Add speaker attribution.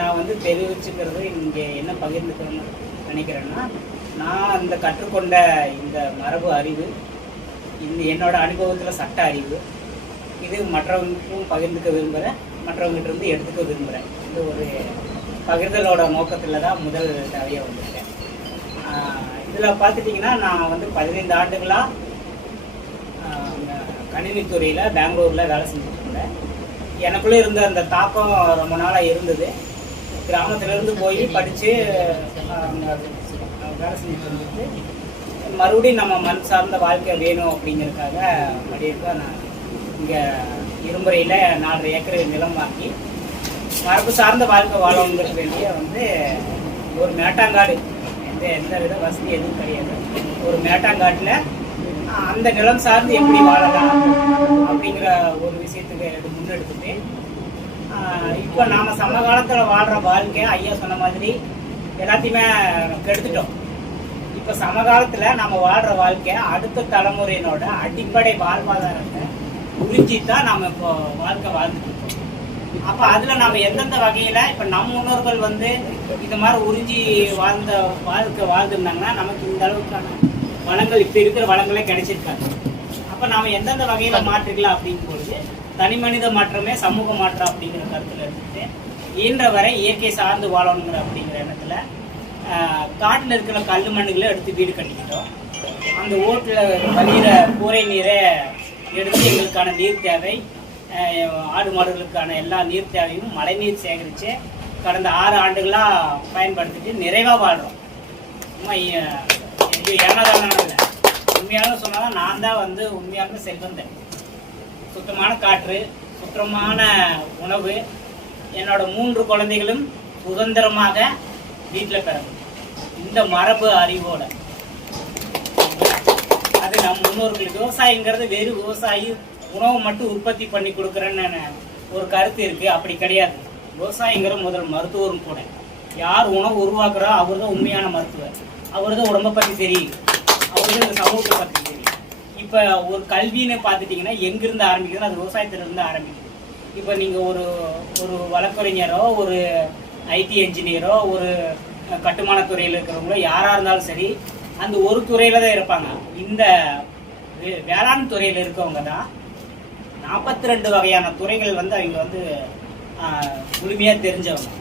Speaker 1: நான் வந்து தெரிவிச்சுக்கிறது இங்கே என்ன பகிர்ந்துக்கணும்னு நினைக்கிறேன்னா நான் அந்த கற்றுக்கொண்ட இந்த மரபு அறிவு இந்த என்னோட அனுபவத்தில் சட்ட அறிவு இது மற்றவங்களுக்கும் பகிர்ந்துக்க விரும்புகிறேன் மற்றவங்ககிட்ட இருந்து எடுத்துக்க விரும்புகிறேன் இந்த ஒரு பகிர்தலோட நோக்கத்தில் தான் முதல் தவையை வந்திருக்கேன். இதில் பார்த்துட்டிங்கன்னா நான் வந்து பதினைந்து ஆண்டுகளாக கணினித்துறையில் பெங்களூரில் வேலை செஞ்சுட்டு இருந்தேன். எனக்குள்ளே இருந்த அந்த தாக்கம் ரொம்ப நாளாக இருந்தது. கிராமத்திலேருந்து போய் படித்து வேலை செஞ்சுட்டு மறுபடியும் நம்ம மண் சார்ந்த வாழ்க்கை வேணும் அப்படிங்கிறதுக்காக மறுபடியும் நான் இங்கே இருமுறையில் நாலரை ஏக்கர் நிலம் வாங்கி மரபு சார்ந்த வாழ்க்கை வாழணுங்கிற வேண்டிய வந்து ஒரு மேட்டாங்காடு. எந்த எந்த வித வசதி எதுவும் கிடையாது. ஒரு மேட்டாங்காட்டில் அந்த நிலம் சார்ந்து எப்படி வாழலாம் அப்படிங்கிற ஒரு விஷயத்துக்கு முன்னெடுத்துட்டு இப்போ நாம் சமகாலத்தில் வாழ்கிற வாழ்க்கை ஐயா சொன்ன மாதிரி எல்லாத்தையுமே கெடுத்துட்டோம். இப்போ சமகாலத்தில் நம்ம வாழ்கிற வாழ்க்கை அடுத்த தலைமுறையினோட அடிப்படை வாழ்வாதாரத்தை புரிஞ்சு தான் நம்ம இப்போ வாழ்க்கை வாழ்ந்துட்டு இருக்கோம். அப்போ அதில் நம்ம எந்தெந்த வகையில் இப்போ நம்ம முன்னோர்கள் வந்து இந்த மாதிரி உறிஞ்சி வாழ்ந்த வாழ்க்கை வாழ்ந்துருந்தாங்கன்னா நமக்கு இந்த அளவுக்கான வளங்கள் இப்போ இருக்கிற வளங்களே கிடைச்சிருக்காங்க அப்போ நாம் எந்தெந்த வகையில் மாற்றிக்கலாம் அப்படிங்கும் பொழுது தனி மனித மாற்றமே சமூக மாற்றம் அப்படிங்கிற கருத்தில் இருந்துட்டு இயன்ற வரை இயற்கை சார்ந்து வாழணுங்கிற அப்படிங்கிற எண்ணத்தில் காட்டில் இருக்கிற கல் மண்ணுகளை எடுத்து வீடு கட்டிக்கிட்டோம். அந்த ஓட்டில் வழியிற கூரை நீரை எடுத்து எங்களுக்கான நீர் தேவை ஆடு மாடுகளுக்கான எல்லா நீர் தேவையும் மழைநீர் சேகரித்து கடந்த ஆறு ஆண்டுகளாக பயன்படுத்திட்டு நிறைவாக வாழ்கிறோம் சும்மா இது இல்லை உண்மையாக சொன்னால் நான் தான் வந்து உண்மையான செல்வந்தன் சுத்தமான காற்று சுத்தமான உணவு என்னோட மூன்று குழந்தைகளும் சுதந்திரமாக வீட்டில் பிறகு இந்த மரபு அறிவோட. அது நம் முன்னோர்களுக்கு விவசாயங்கிறது வெறும் விவசாயி உணவு மட்டும் உற்பத்தி பண்ணி கொடுக்குறேன்னு ஒரு கருத்து இருக்குது அப்படி கிடையாது. விவசாயிங்கிற முதல் மருத்துவரும் கூட. யார் உணவு உருவாக்குறோ அவர் தான் உண்மையான மருத்துவர். அவர் தான் உடம்பை பற்றி தெரியும். அவர் இந்த சமூகத்தை பற்றி இப்போ ஒரு கல்வின்னு பார்த்துட்டிங்கன்னா எங்கேருந்து ஆரம்பிக்குதுன்னா அது விவசாயத்திலிருந்து ஆரம்பிக்குது. இப்போ நீங்கள் ஒரு ஒரு வழக்கறிஞரோ ஒரு ஐடி என்ஜினியரோ ஒரு கட்டுமான துறையில் இருக்கிறவங்களோ யாராக இருந்தாலும் சரி அந்த ஒரு துறையில் தான் இருப்பாங்க. இந்த வே- வேளாண் துறையில் இருக்கவங்க தான் நாற்பத்தி ரெண்டு வகையான துறைகள் வந்து அவங்க வந்து முழுமையாக தெரிஞ்சவங்க.